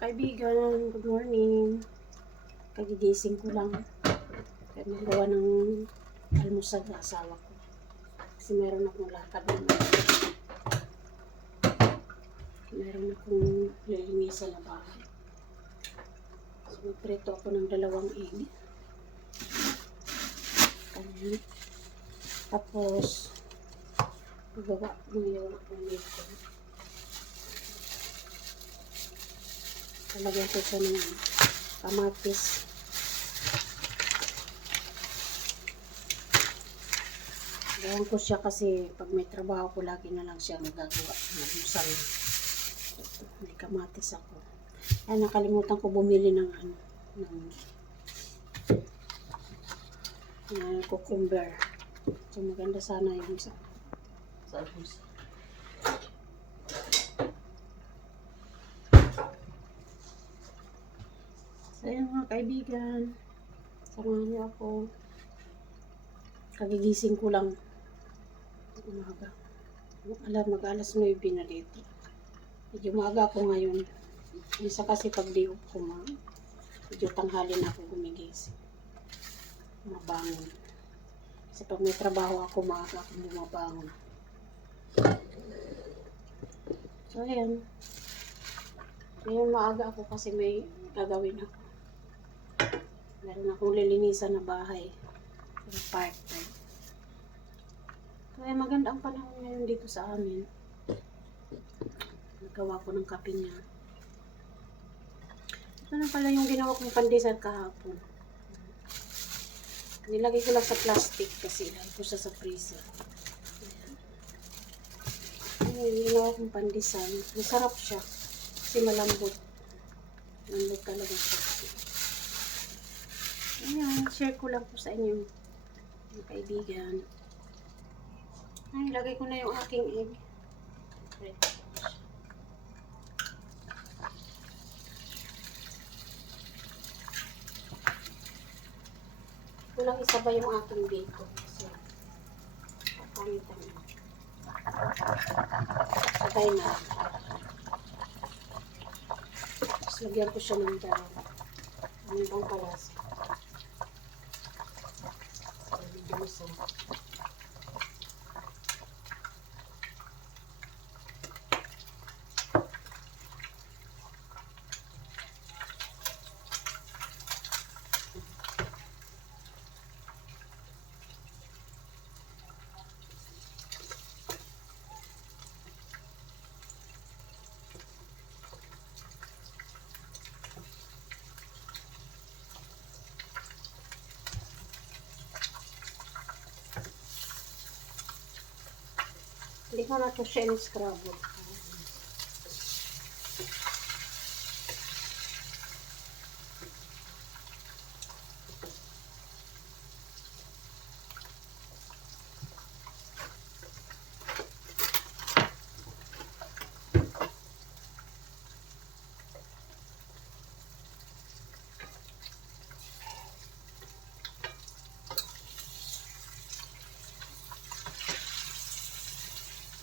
kaibigan, good morning. Kagigising ko lang. Kaya magawa ng almusal sa asawa ko. Kasi meron akong lakad naman. Meron akong lilinisan na bahay. So, magprito ako ng 2 egg. Ayan. Tapos, magawa ngayon akong bacon. Talagyan ko siya ng kamatis. Gawin ko siya kasi pag may trabaho ko, lagi na lang siya nagagawa ng almusal. May kamatis ako. Ay, nakalimutan ko bumili ng cucumber. So, maganda sana yung sa almusal. So, ayan mga kaibigan. Samahan niyo ako. Kagigising ko lang. Umaga. Mag-alas 9 na dito. Medyo maaga ako ngayon. Isa kasi pag di ko medyo tanghali na ako gumigising. Mabangon. Kasi pag may trabaho ako, maaga akong bumabangon. So, ayan. Ngayon maaga ako kasi may gagawin ako. Meron akong lilinisan na bahay. Part-time. Kaya maganda ang panahon ngayon dito sa amin. Nagawa ko ng kape niya. Ito na pala yung ginawa kong pandesal kahapon. Nilagay ko lang sa plastic kasi ilagay ko siya sa freezer. Ayan yung ginawa kong pandesal. Masarap siya. Kasi malambot. Malambot talaga siya. Ayan, share ko lang po sa inyo. Mga kaibigan. Ay, lagay ko na yung aking egg. Kulang isa ba yung aking bacon? Kasi, papangitan na. Patay na. Tapos, lagyan ko siya ng dalawa. Ano bang palasa? Medyo masarap. Hindi ko na ito siya in-scrabble.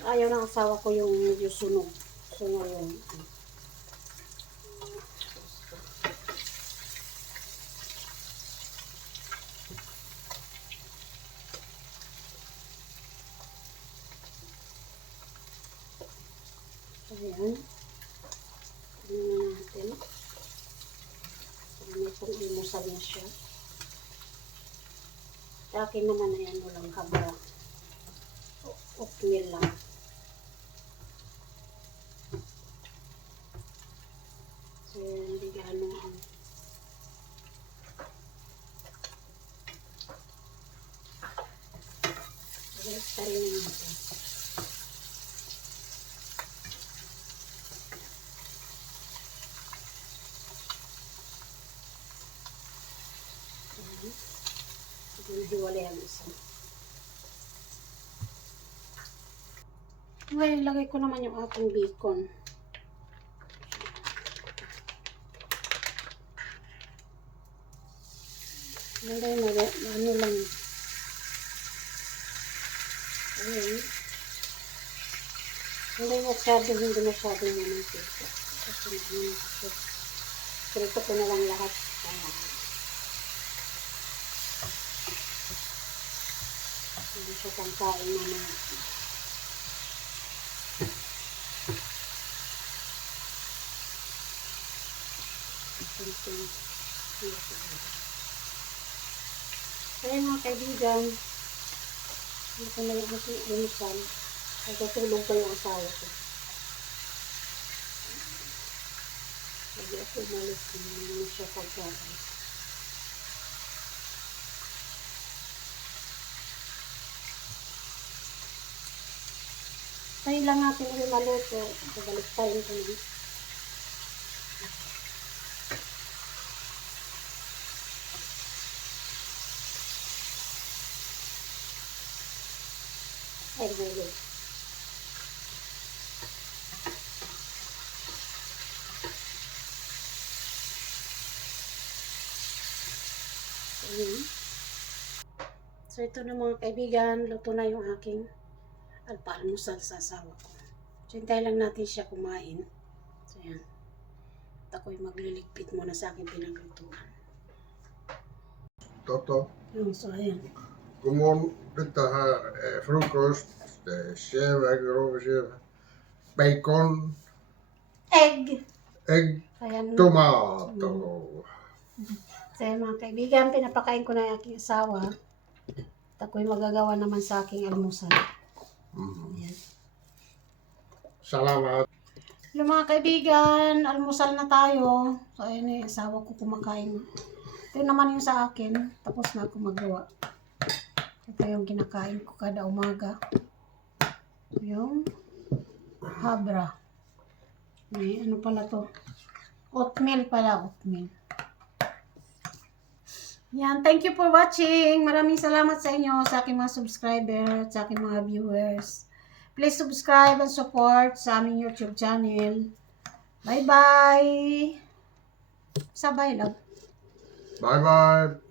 Ayaw ng asawa ko yung medyo sunog. Sunog yung ayan. Tingnan natin. Ayan, itong imusal na siya. Sa akin naman ayan, walang kabra. Oatmeal lang. So, hindi gano'n ang basta rin natin. Hiwalay ang isa. Ngayon, ilagay ko naman yung ating bacon. Lagay mo, ano lang. Ayan. Hindi masyado naman ito. Kasi naman ito. Prito ko na lang lahat. Hindi siya pang kain na na. Kaya mga kaibigan, hindi ko na yung aking unusan. Ay tutulog pa yung asawa ko. Hindi ako umalis kung hindi na siya pagkain. Tayo lang natin yung maluto. Pagalik tayo ko na. Ay, gulo. So ito na mga kaibigan, luto na yung aking almusal sa asawa ko. So hintay lang natin siya kumain. So yan. At ako'y magliligpit muna sa aking pinaglutuan. Toto, So ayan. godmorgen. Dette her er frokost. Det er skjeve egg, grove skjeve. Bacon, Egg! egg, Ayan. tomato. So ayan mga kaibigan, pinapakain ko na yung aking asawa. At ako'y magagawa naman sa aking almusal. Ayan. Salamat. Yung mga kaibigan, almusal na tayo. So ayan yung asawa ko kumakain. Ito naman yung sa akin. Tapos na ako magawa. Ito yung kinakain ko kada umaga. Yung habra. May ano pala to? Oatmeal pala, oatmeal. Yan, thank you for watching. Maraming salamat sa inyo, sa aking mga subscriber, sa aking mga viewers. Please subscribe and support sa aming YouTube channel. Bye-bye! Sabay lang. Bye bye.